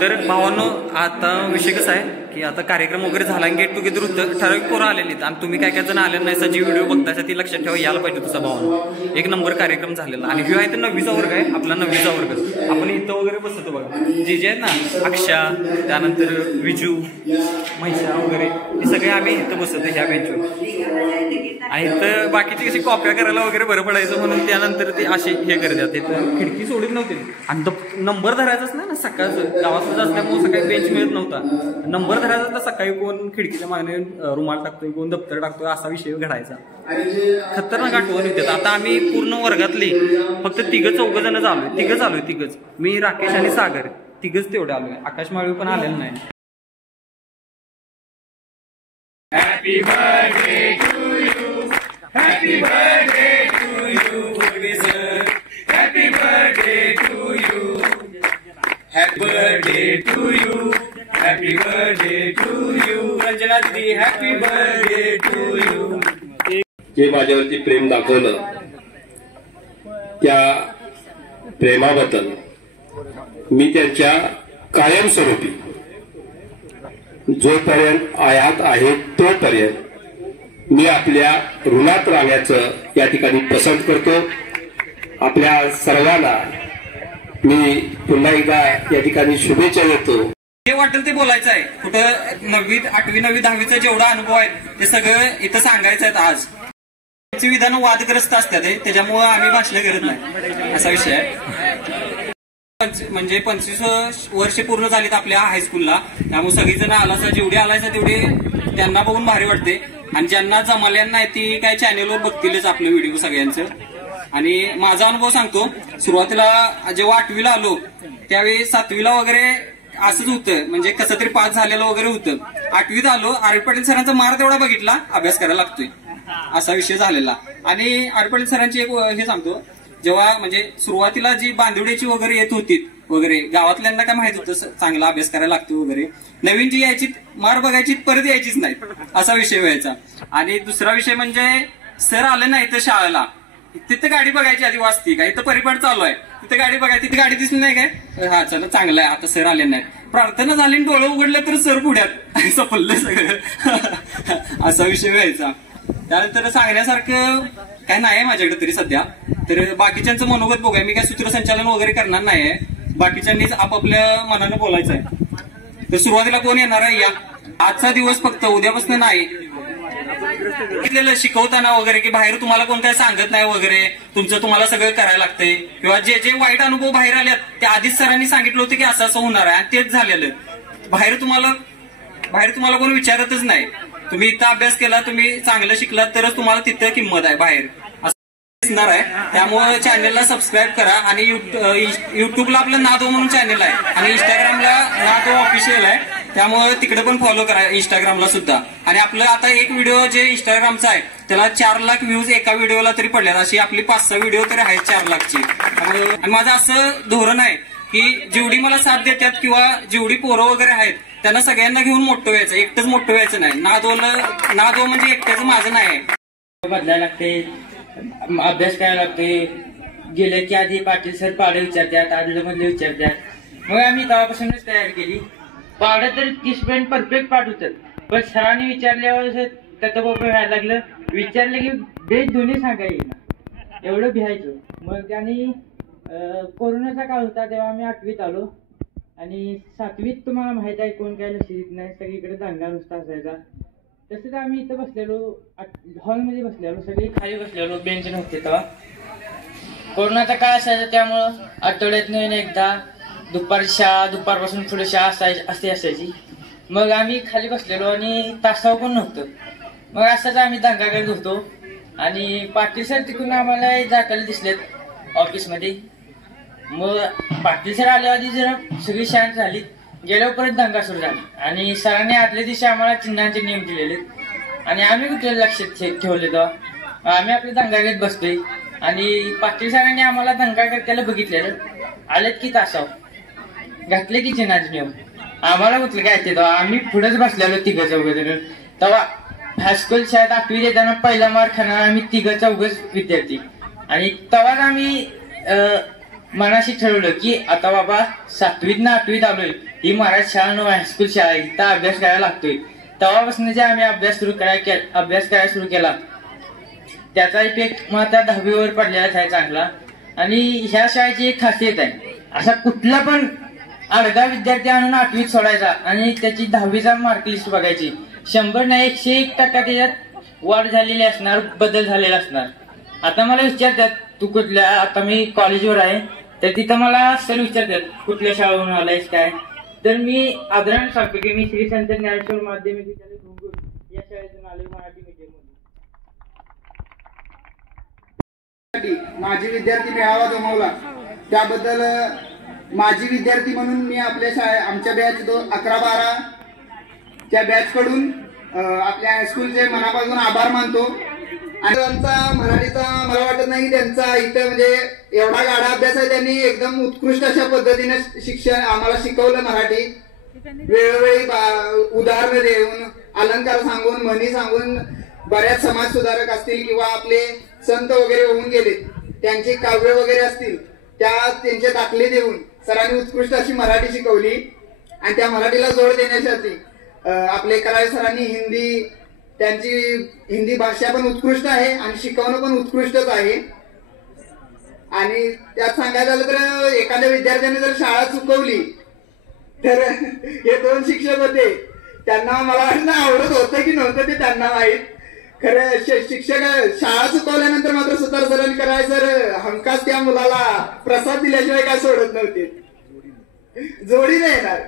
तर भावांनो, आता विषय कसा आहे की आता कार्यक्रम वगैरे झाला, गेट टुगेदर होतं, ठराविक पोरं आलेली आणि तुम्ही काय काय जण आले नाही, जी व्हिडिओ बघताय ती लक्षात ठेवा, यायला पाहिजे तुझा भावांनो. एक नंबर कार्यक्रम झालेला. आणि ह्यो आहे तर 9वीचा वर्ग आहे आपला, 9वीचा वर्ग. आपण इथं वगैरे बसतो बघा, जे आहेत ना, अक्षा, त्यानंतर विजू, महिषा वगैरे, हे सगळे आम्ही इथं बसतो ह्या बेंचवर. आणि इथं बाकीची कशी कॉप्या करायला वगैरे बरं पडायचं म्हणून त्यानंतर ते असे हे करतात. इथं खिडकी सोडत नव्हती आणि नंबर धरायचाच नाही ना, सकाळचं गावात असल्यामुळे सकाळी बेंच मिळत नव्हता. नंबर धरायचा तर सकाळी कोण खिडकीच्या मागणे रुमाल टाकतोय, कोण दप्तर टाकतोय, असा विषय घडायचा. खतरनाक आठवण येते. आता आम्ही पूर्ण वर्गातली फक्त 3-4 जण आलोय, तिघच. मी, राकेश आणि सागर, तिघच तेवढे आलोय. आकाश माळवी पण आलेलं नाही. Happy birthday to you. Happy birthday to you, sir. Happy birthday to you. Happy birthday to you. Happy birthday to you. Ranjana Didi, happy birthday to you. जे माझ्यावरती प्रेम दाखवलं त्या प्रेमाबद्दल मी त्यांच्या कायमस्वरूपी जोपर्यंत आयात आहे तोपर्यंत मी आपल्या ऋणात राहण्याचं या ठिकाणी पसंत करतो. आपल्या सर्वांना मी पुन्हा एकदा या ठिकाणी शुभेच्छा देतो. जे वाटेल ते बोलायचं आहे. कुठं 9वी, 8वी, 9वी, 10वीचा जेवढा अनुभव आहे ते सगळं इथं सांगायचं आहे. आज विधान वादग्रस्त असतात, त्याच्यामुळे आम्ही भाषण करत नाही, असा विषय आहे. म्हणजे 25 वर्ष पूर्ण झालीत आपल्या हायस्कूलला, त्यामुळे सगळीजण आलासा, जेवढे आलायचा तेवढे त्यांना बघून भारी वाटते. आणि ज्यांना जमल्यांना नाही ती काय चॅनेलवर बघतीलच आपलं व्हिडिओ सगळ्यांचं. आणि माझा अनुभव सांगतो. सुरुवातीला जेव्हा 8वीला आलो त्यावेळी 7वीला वगैरे असंच होतं, म्हणजे कसं तरी पास झालेलं वगैरे होतं. 8वीत आलो, आर पाटील सरांचा मार तेवढा बघितला, अभ्यास करायला लागतोय, असा विषय झालेला. आणि आर पाटील सरांची एक हे सांगतो, जेव्हा म्हणजे सुरुवातीला जी बांदिवड्याची वगैरे येत होती वगैरे, गावातल्यांना काय माहित होतं चांगला अभ्यास करायला लागतो वगैरे, नवीन जी यायची मार बघायची परत यायचीच नाही, असा विषय व्हायचा. आणि दुसरा विषय म्हणजे सर आले नाही तर शाळेला, तिथं गाडी बघायची आधी वाजती काय, इथं परिपाठ चालू आहे, तिथं गाडी बघायची, तिथे गाडी दिसली नाही काय, हा चला चांगलं आहे, आता सर आले नाही. प्रार्थना झाली, डोळं उघडलं तर सर पुढ्यात, सपडलं सगळं, असा विषय व्हायचा. त्यानंतर सांगण्यासारखं काय नाही माझ्याकडे तरी सध्या. तर बाकीच्यांचं मनोगत बघूया, मी काय सूत्रसंचालन वगैरे करणार नाहीये, बाकीच्यांनीच आपापल्या मनानं बोलायचं आहे. तर सुरुवातीला कोण येणार आहे या, आजचा दिवस फक्त, उद्यापासून नाही. शिकवताना वगैरे की बाहेर तुम्हाला कोण काय सांगत नाही वगैरे, तुमचं तुम्हाला सगळं करायला लागतंय, किंवा जे जे वाईट अनुभव बाहेर आल्यात ते आधीच सरांनी सांगितलं होतं की असं असं होणार आहे, आणि तेच झालेलं. बाहेर तुम्हाला कोण विचारतच नाही. तुम्ही इथं अभ्यास केला, तुम्ही चांगलं शिकलात तरच तुम्हाला तिथं किंमत आहे बाहेर, असं दिसणार आहे. त्यामुळे चॅनलला सबस्क्राईब करा. आणि युट्यूबला आपलं नादो म्हणून चॅनल आहे, आणि इंस्टाग्रामला नादो ऑफिशियल आहे, त्यामुळे तिकडे पण फॉलो करा इंस्टाग्रामला सुद्धा. आणि आपलं आता एक व्हिडिओ जे इंस्टाग्रामचा आहे त्याला 4 लाख व्ह्यूज एका व्हिडिओला तरी पडल्यात, अशी आपली 5-6 व्हिडिओ तरी आहेत 4 लाखची. आणि माझं असं धोरण आहे की जेवढी मला साथ देतात किंवा जेवढी पोरं वगैरे आहेत त्यांना सगळ्यांना घेऊन मोठं व्हायचं, एकटंच मोठं व्हायचं नाही. नादो म्हणजे एकट्याचं माझं नाही. बदलायला लागते, अभ्यास करायला लागते. गेले की आधी पाटील सर पाडे विचारतात, आदलं मधले विचारतात. मग आम्ही तेव्हापासूनच तयारी केली. पाडं तर 30% परफेक्ट पाठ होतात, पण सरांनी विचारल्यावर त्याचं व्हायला लागलं. विचारलं की बेस दोन्ही सांगायला एवढं भिहायचं. मग त्यांनी कोरोनाचा काळ होता तेव्हा आम्ही 8वीत आलो. आणि 7वीत तुम्हाला माहित आहे कोण काय लक्ष देत नाही, सगळीकडे दंगा नुसता असायचा. तसंच आम्ही इथं बसलेलो, हॉलमध्ये बसलेलो, सगळे खाली बसलेलो, बेंच नव्हते तेव्हा. कोरोनाचा काळ असायचा त्यामुळं आठवड्यातून एकदा दुपारपासून पुढे शाळा असायची. मग आम्ही खाली बसलेलो आणि तासावर पण नव्हतं. मग असंच आम्ही दंगा करत होतो. आणि पाटील सर तिकडून आम्हाला जाताना दिसलेत ऑफिसमध्ये. मग पाटील सर आल्याआधी जरा सगळी शांत झाली, गेल्यावर परत दंगा सुरू झाला. आणि सरांनी आदल्या दिवशी आम्हाला चिन्हांचे नियम दिलेले, आणि आम्ही कुठे लक्ष ठेवले तेव्हा आम्ही आपले दंगा घेत बसतोय. आणि पाटील सरांनी आम्हाला दंगा करताना बघितलेलं, आलेत की तासावर घातले की चिन्हांचे नियम. आम्हाला कुठलं काय ते तेव्हा आम्ही पुढेच बसलेलो 3-4 तेव्हा हायस्कूल शाळेत 8वीत येताना पहिला मार्क खाणार आम्ही 3-4 विद्यार्थी. आणि तेव्हाच आम्ही मनाशी ठरवलं की आता बाबा 7वीत ना 8वीत आलोय, ही मराठी शाळा न हायस्कूल शाळा आहे, इथं अभ्यास करायला लागतोय. तेव्हापासून जे आम्ही अभ्यास करायला सुरू केला त्याचा इफेक्ट मग आता 10वीवर पडलेलाच आहे चांगला. आणि ह्या शाळेची एक खासियत आहे, असा कुठला पण अर्धा विद्यार्थी आणून 8वीत सोडायचा आणि त्याची 10वीचा मार्क लिस्ट बघायची, 100 नाही 101% त्याच्यात वाढ झालेली असणार, बदल झालेला असणार. आता मला विचारतात तू कुठल्या, आता मी कॉलेजवर आहे तर तिथं मला असं विचारतात कुठल्या शाळेवरून आलायस काय, तर मी आदराने सांगतो की मी श्री संत ज्ञानेश्वर माध्यमिक विद्यालय घुंगुर या शाळेतून आलोय, मराठी मीडियम मधून. माजी विद्यार्थी मेळावा जमवला त्याबद्दल माजी विद्यार्थी म्हणून मी आमच्या बॅच 11-12 च्या बॅच कडून आपल्या हायस्कूलचे मनापासून आभार मानतो. आणि त्यांचा मराठीचा मला वाटत नाही त्यांचा इथं म्हणजे एवढा गाढा अभ्यास आहे, त्यांनी एकदम उत्कृष्ट अशा पद्धतीने शिक्षण आम्हाला शिकवलं. मराठी वेळोवेळी उदाहरणं देऊन, अलंकार सांगून, म्हणी सांगून, बऱ्याच समाज सुधारक असतील किंवा आपले संत वगैरे होऊन गेले त्यांचे काव्य वगैरे असतील त्यांचे दाखले देऊन सरांनी उत्कृष्ट अशी मराठी शिकवली. आणि त्या मराठीला जोड देण्यासाठी आपले कराळे सरांनी त्यांची हिंदी भाषा पण उत्कृष्ट आहे आणि शिकवणं पण उत्कृष्टच आहे. आणि त्यात सांगायचं झालं तर एखाद्या विद्यार्थ्याने जर शाळा चुकवली तर हे 2 शिक्षक होते, त्यांना मला वाटतं आवडत होतं की नव्हतं ते त्यांना माहीत. खरं शिक्षक शाळा चुकवल्यानंतर मात्र सुतार सरांनी करायचं सर हमखास त्या मुलाला प्रसाद दिल्याशिवाय काय सोडत नव्हते, जोडीने येणार.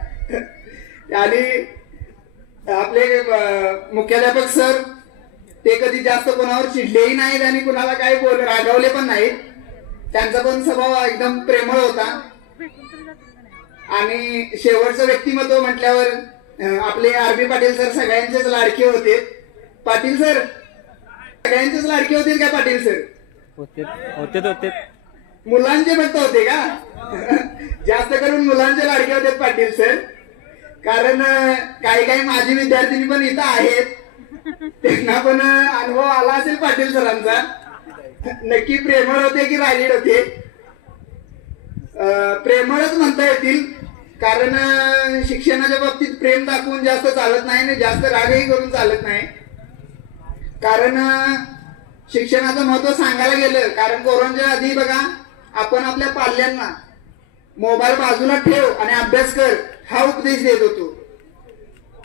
आणि आपले मुख्याध्यापक सर ते कधी जास्त कोणावर चिडलेही नाहीत आणि कुणाला काही रागवले पण नाहीत. त्यांचा पण स्वभाव एकदम प्रेमळ होता. आणि शेवटचं व्यक्तिमत्व म्हटल्यावर आपले आर.बी. पाटील सर सगळ्यांचेच लाडके होते. पाटील सर सगळ्यांचेच लाडके होते का पाटील सर? होते मुलांचे फक्त होते का? जास्त करून मुलांचे लाडके होते पाटील सर. कारण काही माजी विद्यार्थिनी पण इथं आहेत, त्यांना पण अनुभव आला असेल पाटील सरांचा. नक्की प्रेमळ होते की रागीट होते? प्रेमळच म्हणता येतील, कारण शिक्षणाच्या बाबतीत प्रेम दाखवून जास्त चालत नाही आणि जास्त रागही करून चालत नाही. कारण शिक्षणाचं महत्व सांगायला गेलं, कारण कोरोनाच्या आधी बघा आपण आपल्या पाल्यांना मोबाईल बाजूला ठेव आणि अभ्यास कर हा उपदेश देत होतो.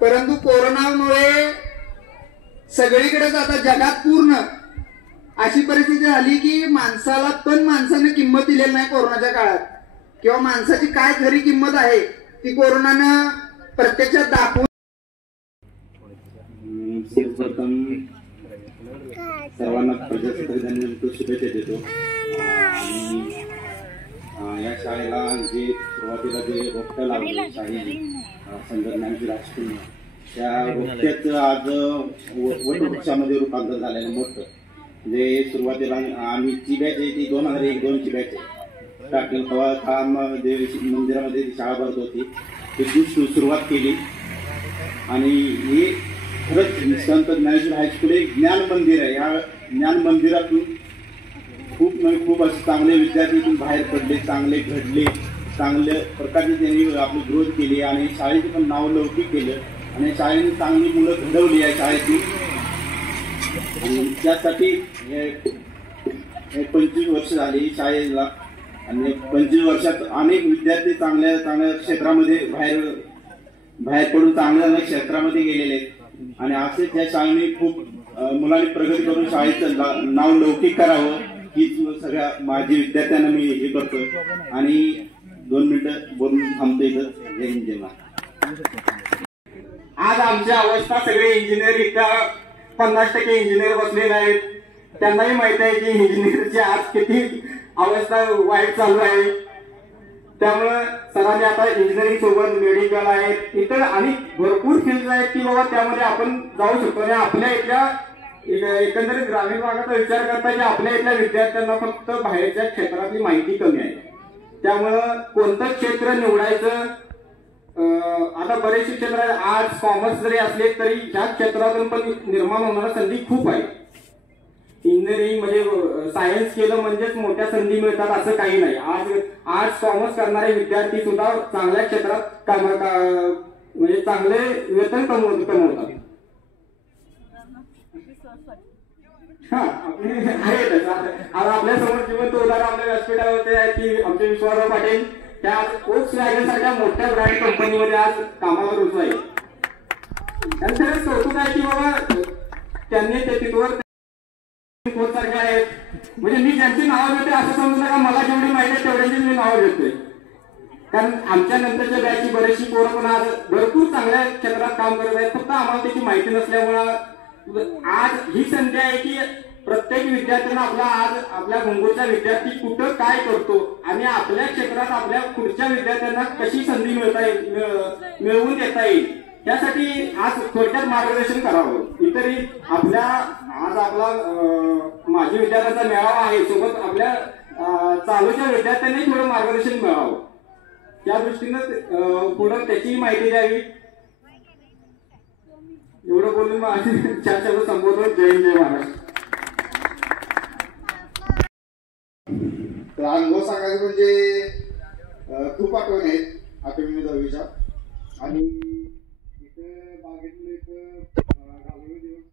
परंतु कोरोनामुळे सगळीकडेच आता जगात पूर्ण अशी परिस्थिती झाली की माणसाने किंमत दिलेली नाही कोरोनाच्या काळात, किंवा माणसाची काय खरी किंमत आहे ती कोरोनानं प्रत्यक्षात दाखवून. सर्वप्रथम सर्वांना प्रजासत्ताक दिनानिमित्त शुभेच्छा देतो. आणि या शाळेला जे सुरुवातीला जे रोपटं लावलं शाळेने संत ज्ञानेश्वर हायस्कूल, त्या रोपट्याचं आज वटवृक्षामध्ये रूपांतर झालेलं मोठं. म्हणजे सुरुवातीला आम्ही ची बॅच आहे ती 2001-2ची बॅच आहे. स्टार्टिंग तेव्हा मंदिरामध्ये शाळा भरत होती, तिथून सुरुवात केली. आणि हे खरंच संत ज्ञानेश्वर हायस्कूल एक ज्ञान मंदिर आहे. या ज्ञान मंदिरातून खूप असे चांगले विद्यार्थी बाहेर पडले, चांगले घडले, चांगल्या प्रकारे त्यांनी आपली ग्रोथ केली आणि शाळेचं पण नाव लौकिक केलं आणि शाळेने चांगली मुलं घडवली या शाळेतून. आणि त्यासाठी 25 वर्ष झाली शाळेला आणि 25 वर्षात अनेक विद्यार्थी चांगल्या क्षेत्रामध्ये बाहेर पडून चांगल्या क्षेत्रामध्ये गेलेले आहेत. आणि असेच या शाळेने खूप मुलांनी प्रगती करून शाळेचं नाव लौकिक करावं हीच सगळ्या माझ्या विद्यार्थ्यांना मी हे करतो. आणि 2 मिनिटं बोलून थांबतो इथं. जय हिंद जय महाराष्ट्र. आज आमच्या अवस्था सगळे इंजिनियर इथं 50% इंजिनियर बसलेले आहेत. त्यांनाही माहित आहे की इंजिनियरची आज किती अवस्था वाईट चालू आहे. त्यामुळे सरांनी आता इंजिनिअरिंग सोबत मेडिकल आहेत, इतर अनेक भरपूर फील्ड आहेत की बाबा त्यामध्ये आपण जाऊ शकतो. आणि आपल्या इथल्या एकंदरीत ग्रामीण भागाचा विचार करता की आपल्या इथल्या विद्यार्थ्यांना फक्त बाहेरच्या क्षेत्रातली माहिती कमी आहे. त्यामुळं कोणतं क्षेत्र निवडायचं, आता बरेचसे क्षेत्र आहेत, आर्ट्स कॉमर्स जरी असले तरी ह्या क्षेत्रातून पण निर्माण होणाऱ्या संधी खूप आहे. इंजिनिअरिंग म्हणजे सायन्स केलं म्हणजेच मोठ्या संधी मिळतात असं काही नाही. आज आर्ट्स कॉमर्स करणारे विद्यार्थी सुद्धा चांगल्या क्षेत्रात म्हणजे चांगले वेतन कमवतात. हा आहे. आता आपल्या समोर जिवंत उदाहरण आपल्या व्यासपीठावरती आहे की आमचे विश्वासराव पाटील त्या Volkswagen सारख्या मोठ्या ब्रँड कंपनीमध्ये आज कामावर रुजू आहे. त्यांचं कौतुक आहे की बाबा त्यांनी ते तिथवर सारखे आहेत. म्हणजे मी ज्यांची नावं घेते असं समजू नका, मला जेवढी माहिती आहे तेवढ्यांचीच मी नावं घेतोय. कारण आमच्या नंतरच्या बॅचची बरेचशी पोरं पण आज भरपूर चांगल्या क्षेत्रात काम करत आहेत. फक्त आम्हाला त्याची माहिती नसल्यामुळं आज ही संधी आहे की प्रत्येक विद्यार्थ्यांना आपल्या मुंबईचा विद्यार्थी कुठं काय करतो आणि आपल्या क्षेत्रात आपल्या पुढच्या विद्यार्थ्यांना कशी संधी मिळवून देता येईल यासाठी आज थोडक्यात मार्गदर्शन करावं. इतरही आज आपला माजी विद्यार्थ्यांचा मेळावा आहे, सोबत आपल्या चालूच्या विद्यार्थ्यांनी थोडं मार्गदर्शन मिळावं त्या दृष्टीनं पुढं त्याची माहिती द्यावी. एवढं बोलून माझी चर्चा संबोधन. जय जय महाराष्ट्र. अनुभव सांगायचं म्हणजे खूप आठवण आहेत 8वी 10वीच्या. आणि इथं बागेतलं एक घालवले दिवस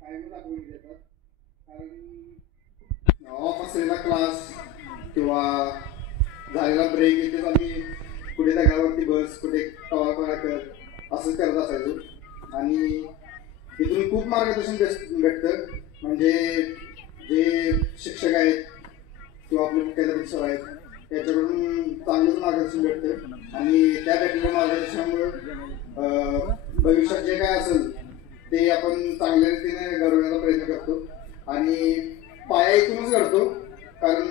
कायमच आठवणी देतात. कारण ऑफ असलेला क्लास किंवा झालेला ब्रेक इथेच आम्ही कुठे ढगावरती बस, कुठे टवाळपळा कर असंच करत असायचो. आणि इथून खूप मार्गदर्शन भेटतं. म्हणजे जे शिक्षक आहेत किंवा आपले मुख्याध्यापक सर आहेत त्याच्याकडून चांगलंच मार्गदर्शन भेटतं. आणि त्या भेटलेल्या मार्गदर्शनामुळे भविष्यात जे काय असेल ते आपण चांगल्या रीतीने घडवण्याचा प्रयत्न करतो. आणि पाया इथूनच घडतो. कारण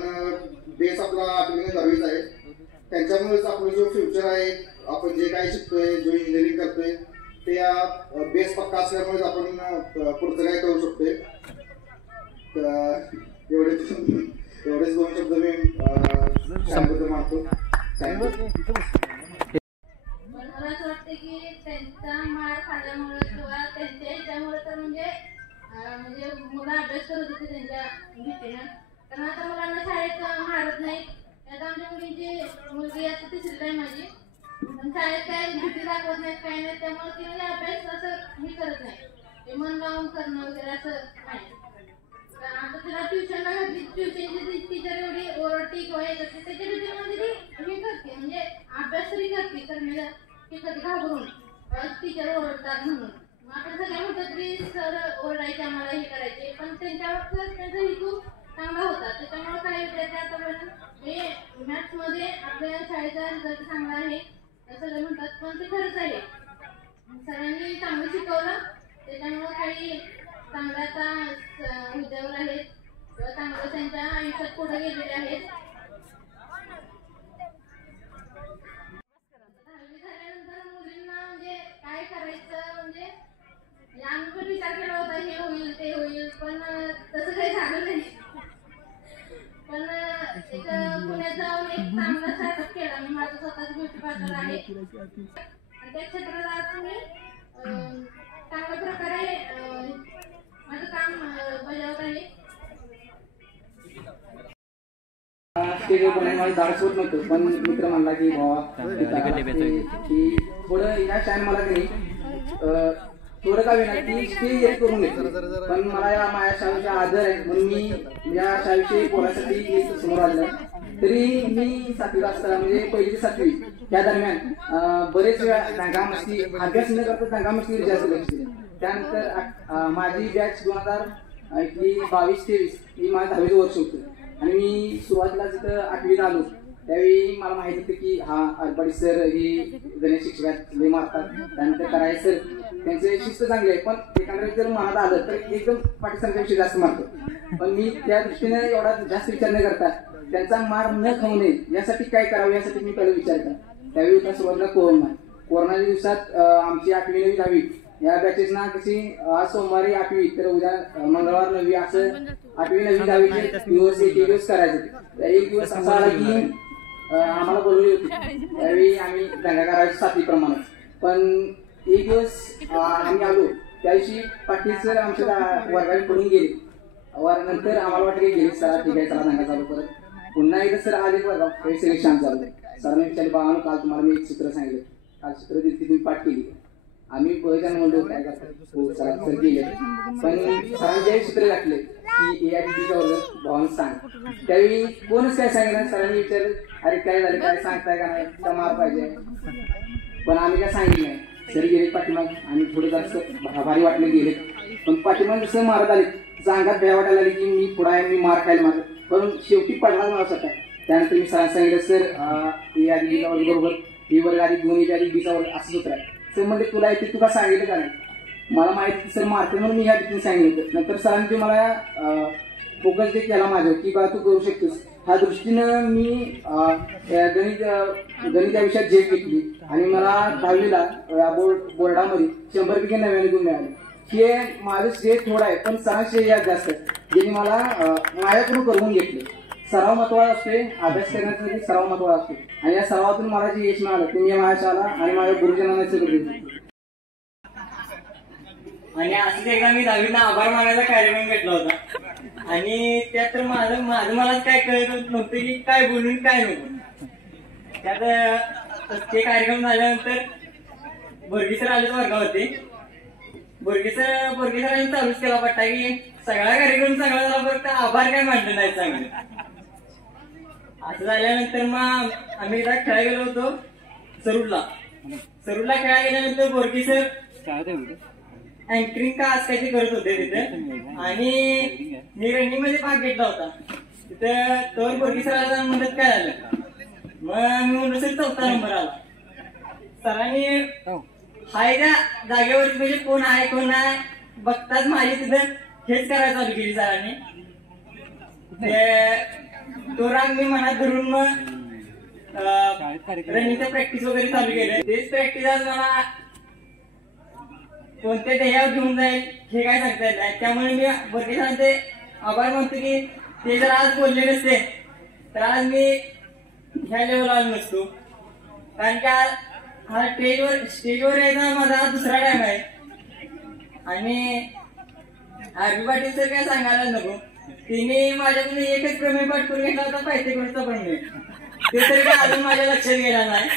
बेस आपला 8वी 10वीचा आहे. त्यांच्यामुळेच आपलं जो फ्युचर आहे, आपण जे काय शिकतोय, जो इंजिनिअरिंग करतोय ते बेस पक्का असल्यामुळेच आपण पुढचं काय करू शकतोय. एवढेच 2 शब्द मी त्याबद्दल मानतो. मला असं वाटतं की त्यांचा मार खाल्ल्यामुळे किंवा त्यांच्या ह्याच्यामुळे तर म्हणजे मुलं अभ्यास करत होते त्यांच्या भीतीनं. कारण आता मुलांना शाळेत मारत नाही. आता आमच्या मुलगी आता तिसरीला आहे माझी, पण शाळेत काय भीती दाखवत नाहीत काही नाही. त्यामुळे तिने अभ्यास असं हे करत नाही, मन लावून करणं वगैरे असं नाही. आता तिला ट्युशनला घातली, ट्युशनची टीचर एवढी ओरडती किंवा हे करते त्याच्या भीतीमध्ये ती हे करते, म्हणजे अभ्यास तरी करते करण्याला ती कधी घाबरून टीचर ओरडतात म्हणून. मग आपण सगळे म्हणतात की सर ओरडायचे आम्हाला हे करायचे, पण त्यांच्यावर त्यांचा हेतू चांगला होता. त्याच्यामुळे काही विद्यार्थी आतापर्यंत हे मॅथ्समध्ये आपल्या शाळेचा रिझल्ट चांगला आहे सगळे म्हणतात, पण ते खरंच आहे. सरांनी चांगलं शिकवलं त्याच्यामुळे काही चांगल्या आता हुद्द्यावर आहेत किंवा चांगलं त्यांच्या आयुष्यात पुढे गेलेले आहेत. 10वी झाल्यानंतर मुलींना म्हणजे काय करायचं म्हणजे आम्ही पण विचार केला होता हे होईल ते होईल, पण तसं काही झालं नाही. पण एक पुण्यात जाऊन एक चांगला स्टार्टअप केला मी. माझं स्वतःच ब्युटी पार्लर आहे आणि त्या क्षेत्रात आज मी चांगल्या प्रकारे माझं काम बजावत आहे. मला धाडस होत नव्हतं, पण मित्र म्हणला की थोडं या टाइम मला काही थोडं का विना स्टेज करून घेतलं. पण मला या माझ्या शाळेचा आदर आहे म्हणून मी या शाळेविषयी बोलायसाठी समोर आलं. तरी मी 7वी असताना म्हणजे 1ली ते 7वी त्या दरम्यान बरेच वेळा दंगामस्ती अभ्यास न करता दंगामस्ती जास्त लक्ष दिलं. त्यानंतर माझी बॅच 2022-23 ही माझं 10वीचं वर्ष होतं. आणि मी सुरुवातीला जिथं 8वीला आलो त्यावेळी मला माहित होतं की आरपाडी सर हे गणेश शिक्षक लय मारतात. त्यानंतर कराय सर त्यांचे शिस्त चांगली आहे, पण एखाद्या जर मनात आलं तर एकदम पाकिस्तानच्या विषयी जास्त मारतो. पण मी त्या दृष्टीने एवढा जास्त विचार न करता त्यांचा मार न खाऊ नये यासाठी काय करावं यासाठी मी पहिला विचार केला. त्यावेळी होता सुरुवातीला कोरोनाच्या दिवसात आमची 8वी 9वी 10वी या बॅचेस ना कशी आज सोमवारी 8वी तर उद्या मंगळवार 9वी असं 8वी 9वी 10वीचे दिवस एक दिवस करायचे. एक दिवस असा आला की आम्हाला बोलवली होती. त्यावेळी आम्ही दंगा करायचो 7वी प्रमाणे. पण एक दिवस आम्ही आलो त्या दिवशी पाटील सर आमच्या वर्गात पडून गेले नंतर आम्हाला वाटलं की गेली सर ठीक आहे, चला दंगा चालू परत. पुन्हा एकदा सर आले बघा, हे सगळे शांत झालं. सरांनी विचारले बाळांनो काल तुम्हाला मी एक सूत्र सांगितलं, काल सूत्र दिली तुम्ही पाठ केली. आम्ही बघायला म्हणलो काय करतात, हो सर सर गेले. पण सरांनी जे सूत्र घातले की ए आय बीचा वर्ग भावानं सांग, त्यावेळी कोणच काय सांगितलं. सरांनी विचारलं अरे काय झालं, काय सांगताय का नाही, का मार पाहिजे. पण आम्ही काय सांगितलं नाही. सर गेले पाठीमाग, आम्ही थोडं जास्त भारी वाटले गेले. पण पाठीमाग जसं मारत आले अंगात भ्या वाटायला लागली की मी पुढे मी मार खायला मारतो. पण शेवटी पडला मला स्वतः. त्यानंतर मी सरांना सांगितलं सर ए आधी बीचा वर्ग बरोबर बी वर्ग आधी 2 आधी बीचा वर्ग असंच होत आहे. सर म्हणजे तुला इथे तुला सांगितलं का नाही, मला माहिती सर मारते म्हणून मी ह्या ठिकाणी सांगितलं होतं. नंतर सरांनी ते मला फोकस जे केला माझ्यावर की बा तू करू शकतोस, ह्या दृष्टीनं मी गणित या विषयात झेप घेतली आणि मला 10वीला बोर्डामध्ये 100पैकी 99 गुण मिळाले. हे माझं श्रेय थोडं आहे पण सरांचं श्रेय यात जास्त आहे, ज्यांनी मला माझ्याकडून करून घेतले. सराव महत्वाचा असते, अभ्यास करण्यासाठी सराव महत्वाचा असतो आणि या सरावातून मला जे यश मिळालं ते मी माझ्या शाळा आणि माझ्या गुरुजनांना सगळं. आणि असंच एकदा मी 10वीला आभार मानायचा कार्यक्रम घेतला होता आणि त्यात तर माझं मलाच काय कळत नव्हतं की काय बोलून काय नको. त्यात ते कार्यक्रम झाल्यानंतर बोरगी सर आले वर्गावरती. बोरगी सरांनी चालूच केला पट्टा की सगळा कार्यक्रम चांगला झाला, फक्त आभार काय मांडलं नाही चांगलं. असं झाल्यानंतर मग आम्ही एकदा खेळायला गेलो होतो सरूडला खेळायला गेल्यानंतर बोरगी सर अँकरिंग का आज काही करत होते तिथे आणि मी रनिंग मध्ये भाग घेतला होता. तिथे तर बोरगी सराला मदत काय झालं, मग मी म्हणलो सर 4था नंबर आला. सरांनी हाय त्या जागेवरती म्हणजे कोण आहे कोण नाही बघताच माझी तिथं हेच करायला चालू केली सरांनी. तो राग मी मनात धरून मग रनिंगचं प्रॅक्टिस वगैरे चालू केलं. तेच प्रॅक्टिस आज मला कोणत्या ध्येयावर घेऊन जाईल हे काय सांगता येत नाही. त्यामुळे मी बोरगे सरांचे आभार मानतो की ते जर आज बोलले नसते तर आज मी ह्या लेवलला आलो नसतो. कारण की हा स्टेजवर यायचा माझा हा दुसरा टाइम आहे. आणि आरबी पाटील सर काय सांगायला नको, तिने माझ्याकडून एकच प्रमेय पाठ करून घेतला होता, पायथागोरसचा प्रमेय. ते तरी काय अजून माझ्या लक्षात गेला नाही.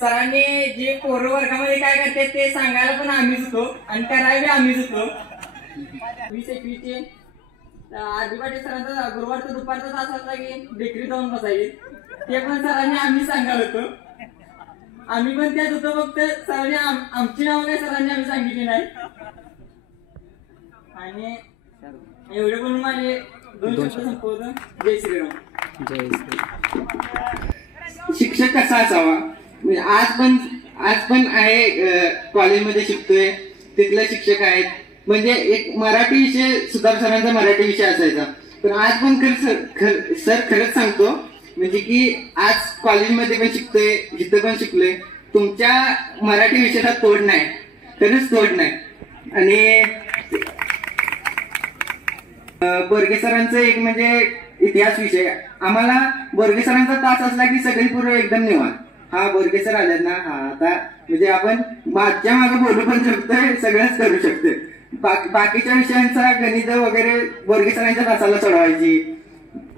सरांनी जे पोरं वर्गामध्ये काय करते ते सांगायला पण आम्हीच होतो आणि करायला आम्हीच होतो. 20-21 आरबी पाटील सरांचा गुरुवारचा दुपारचा तास असला की बेकरी जाऊन बसायचे, ते पण सरांनी आम्ही सांगायला होतो. आम्ही पण त्यात होतो, फक्त सरांनी आमची नावं काय सरांनी आम्ही सांगितली नाही. आणि एवढे पण माझे 2 शब्द संपवतो. जय श्रीराम. जय श्री. शिक्षक कसा असावा, म्हणजे आज पण आहे कॉलेजमध्ये शिकतोय, तिथले शिक्षक आहेत. म्हणजे एक मराठी विषय सुधार सरांचा मराठी विषय असायचा, पण आज पण सर खरंच सांगतो म्हणजे की आज कॉलेजमध्ये पण शिकतोय, जिथं पण शिकलोय, तुमच्या मराठी विषयाचा तोड नाही, खरंच तोड नाही. आणि बोरगे सरांचं एक म्हणजे इतिहास विषय, आम्हाला बोरगे सरांचा तास असला की सगळी पूर्व एकदम निवांत. हा बोरगे सर आलेत ना, हा आता म्हणजे आपण माझ्या मागे बोलू पण शकतोय, सगळंच करू शकतोय. बाकीच्या विषयांचा गणित वगैरे बोरगे सरांच्या तासाला सोडवायची.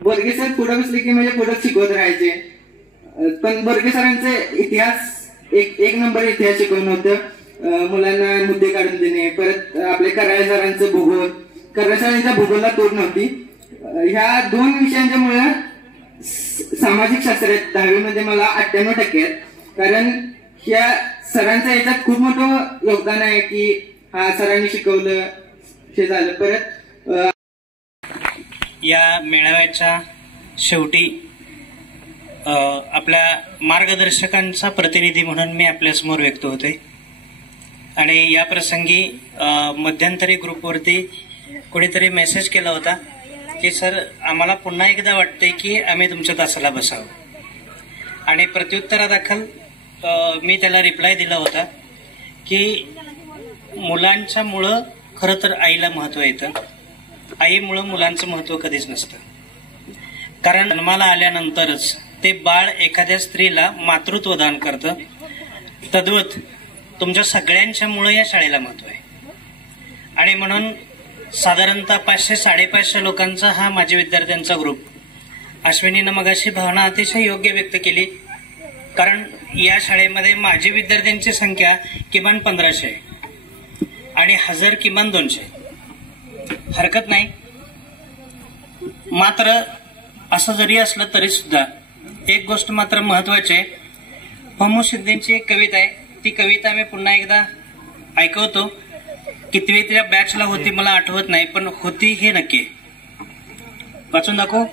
बोरगे सर पुढे बसले की म्हणजे पुढे शिकवत राहायचे. पण बोरगे सरांचे इतिहास एक नंबर इतिहास शिकवणं होतं. मुलांना मुद्दे काढून देणे. परत आपले कराळे सरांचं भूगोल, कराळे सरांच्या भूगोलला तोड नव्हती. ह्या 2 विषयांच्या मुळे सामाजिक शास्त्र 10वीमध्ये मला 98% आहेत. कारण ह्या सरांचं याच्यात खूप मोठं योगदान आहे की हा सरांनी शिकवलं हे झालं. परत या मेळाव्याच्या शेवटी आपल्या मार्गदर्शकांचा प्रतिनिधी म्हणून मी आपल्यासमोर व्यक्त होते. आणि या प्रसंगी मध्यंतरी ग्रुपवरती कोणीतरी मेसेज केला होता की सर आम्हाला पुन्हा एकदा वाटते की आम्ही तुमच्या तासाला बसावं. आणि प्रत्युत्तरादाखल मी त्याला रिप्लाय दिला होता की मुलांच्या मुळं खरं तर आईला महत्व येतं, आईमुळं मुलांचं महत्व कधीच नसतं. कारण जन्माला आल्यानंतरच ते बाळ एखाद्या स्त्रीला मातृत्व दान करतं. तद्वत तुमच्या सगळ्यांच्या मुळे या शाळेला महत्व आहे. आणि म्हणून साधारणतः 500-550 लोकांचा हा माजी विद्यार्थ्यांचा ग्रुप. अश्विनीनं मगाशी भावना अतिशय योग्य व्यक्त केली, कारण या शाळेमध्ये माजी विद्यार्थ्यांची संख्या किमान 1500 आहे आणि हजर किमान 200. हरकत नाही. मात्र असं जरी असलं तरी सुद्धा एक गोष्ट मात्र महत्वाची आहे. पमू शिंदेची एक कविता आहे, ती कविता मी पुन्हा एकदा ऐकवतो. कितवी त्या बॅचला होती मला आठवत नाही, पण होती हे नक्की. वाचून दाखव.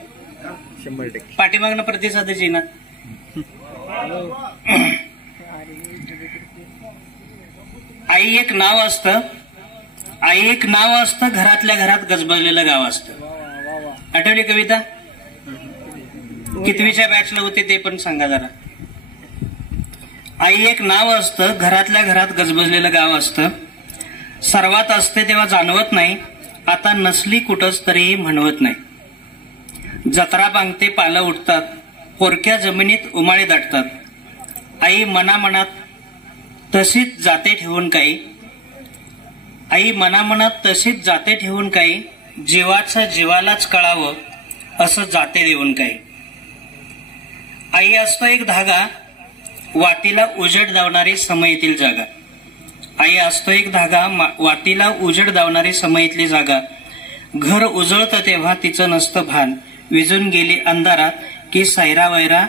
100% पाठीमागनं प्रतिसादच येईना. आई एक नाव असतं, आई एक नाव असतं, घरातल्या घरात गजबजलेलं गाव असतं. आठवली कविता? कितवीच्या बॅचला होते ते पण सांगा जरा. आई एक नाव असतं, घरातल्या घरात गजबजलेलं गाव असतं. सर्वात असते तेव्हा जाणवत नाही, आता नसली कुठंच तरीही म्हणवत नाही. जत्रा बांगते पालं उठतात, पोरक्या जमिनीत उमाळे दाटतात. आई मनामनात तशीच जाते ठेवून काही, आई मनामनात तशीच जाते ठेवून काही, जीवाच्या जीवालाच कळावं असं जाते देऊन काही. आई असतो एक धागा, वातीला उजेड दावणारी समयीतील जागा. आई असतो एक धागा, वातीला उजेड दावणारी समयीतली जागा. घर उजळतं तेव्हा तिचं नसतं भान, विजून गेली अंधारात की सायरा वैरा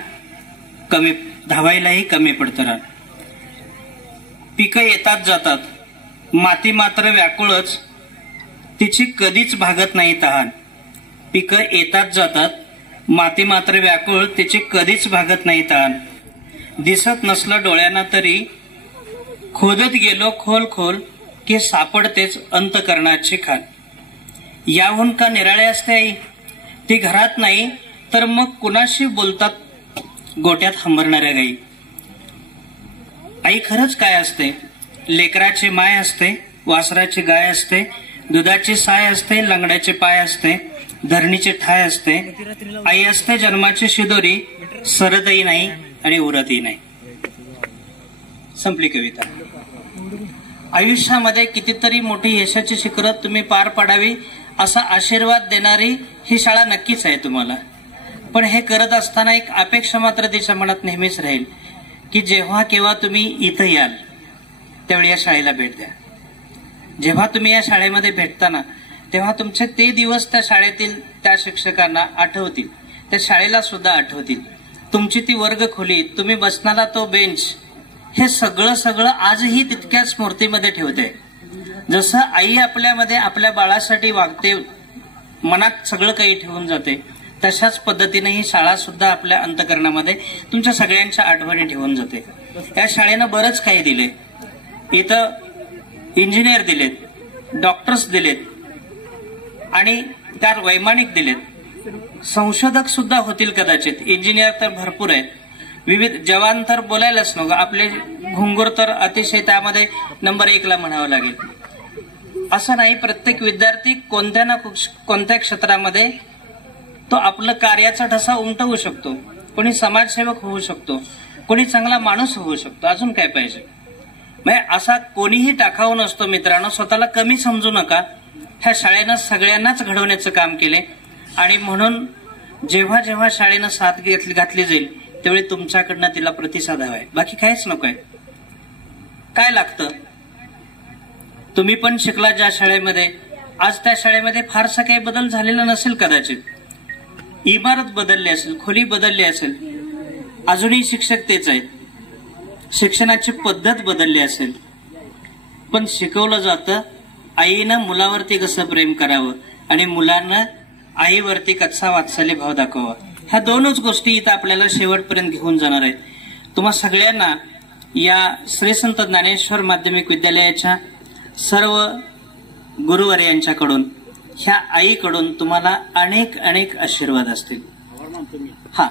कमी, धावायलाही कमी पडतं रान. पिकं येतात जातात, माती मात्र व्याकुळच, तिची कधीच भागत नाही तहान. पिकं येतात जातात, माती मात्र व्याकुळ, तिची कधीच भागत नाही तहान. दिसत नसलं डोळ्यांना तरी, खोदत गेलो खोल खोल की सापडतेच अंतकरणाची खाण. याहून का निराळे असते आई, ती घरात नाही तर मग कुणाशी बोलतात गोट्यात हंबरणाऱ्या गाई. आई खरंच काय असते, लेकराची माय असते, वासराची गाय असते, दुधाची साय असते, लंगड्याचे पाय असते, धरणीचे ठाय असते. आई असते जन्माची शिदोरी, सरतही नाही आणि उरतही नाही. संपली कविता. आयुष्यामध्ये कितीतरी मोठी यशाची शिखरं तुम्ही पार पाडावी असा आशीर्वाद देणारी ही शाळा नक्कीच आहे तुम्हाला. पण हे करत असताना एक अपेक्षा मात्र तिच्या मनात नेहमीच राहील की जेव्हा केव्हा तुम्ही इथं याल त्यावेळी या शाळेला भेट द्या. जेव्हा तुम्ही या शाळेमध्ये भेटताना तेव्हा तुमचे ते दिवस त्या शाळेतील त्या शिक्षकांना आठवतील, त्या शाळेला सुद्धा आठवतील. तुमची ती वर्गखोली, तुम्ही बसणारा तो बेंच, हे सगळं सगळं आजही तितक्याच स्मृतीमध्ये ठेवते. जसं आई आपल्यामध्ये आपल्या बाळासाठी वागते, मनात सगळं काही ठेवून जाते, तशाच पद्धतीने ही शाळा सुद्धा आपल्या अंतकरणामध्ये तुमच्या सगळ्यांच्या आठवणी ठेवून जाते. या शाळेनं बरंच काही दिले. इथं इंजिनियर दिलेत, डॉक्टर्स दिलेत आणि त्यात वैमानिक दिलेत, संशोधक सुद्धा होतील कदाचित. इंजिनियर तर भरपूर आहेत, विविध जवान तर बोलायलाच नको, आपले घुंगूर तर अतिशय त्यामध्ये नंबर 1 ला म्हणावं लागेल. असं नाही, प्रत्येक विद्यार्थी कोणत्या ना कोणत्या क्षेत्रामध्ये तो आपलं कार्याचा ठसा उमटवू शकतो. कोणी समाजसेवक होऊ शकतो, कोणी चांगला माणूस होऊ शकतो. अजून काय पाहिजे? म्हणजे असा कोणीही टाकाऊ नसतो. मित्रांनो, स्वतःला कमी समजू नका. ह्या शाळेनं सगळ्यांनाच घडवण्याचं काम केले आणि म्हणून जेव्हा जेव्हा शाळेनं साथ घातली जाईल त्यावेळी तुमच्याकडनं तिला प्रतिसाद हवाय, बाकी काहीच नकोय. काय लागतं? तुम्ही पण शिकला ज्या शाळेमध्ये, आज त्या शाळेमध्ये फारसा काही बदल झालेला नसेल कदाचित. इमारत बदलली असेल, खोली बदलली असेल, अजूनही शिक्षक तेच आहेत, शिक्षणाची पद्धत बदलली असेल, पण शिकवलं जातं आईनं मुलावरती कसं प्रेम करावं आणि मुलांना आईवरती कसा वात्सल्य भाव दाखवावा. ह्या दोनच गोष्टी इथं आपल्याला शेवटपर्यंत घेऊन जाणार आहेत. तुम्हा सगळ्यांना या श्री संत ज्ञानेश्वर माध्यमिक विद्यालयाच्या सर्व गुरुवर्यांच्याकडून, ह्या आईकडून तुम्हाला अनेक अनेक आशीर्वाद असतील. हा